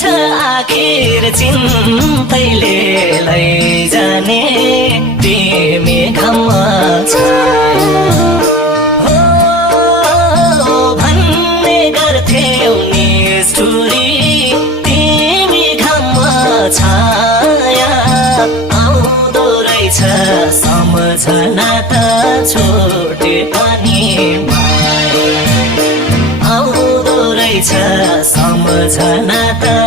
छ आखिर चिन्तैले लैजाने तिमी घाममा छाया हो भन्ने गर्थ्यौ निष्ठुरी तिमी घाममा छाया आउँदो रहेछ सम्झना त छोटे पनि माया आउँदो रहेछ सम्झना त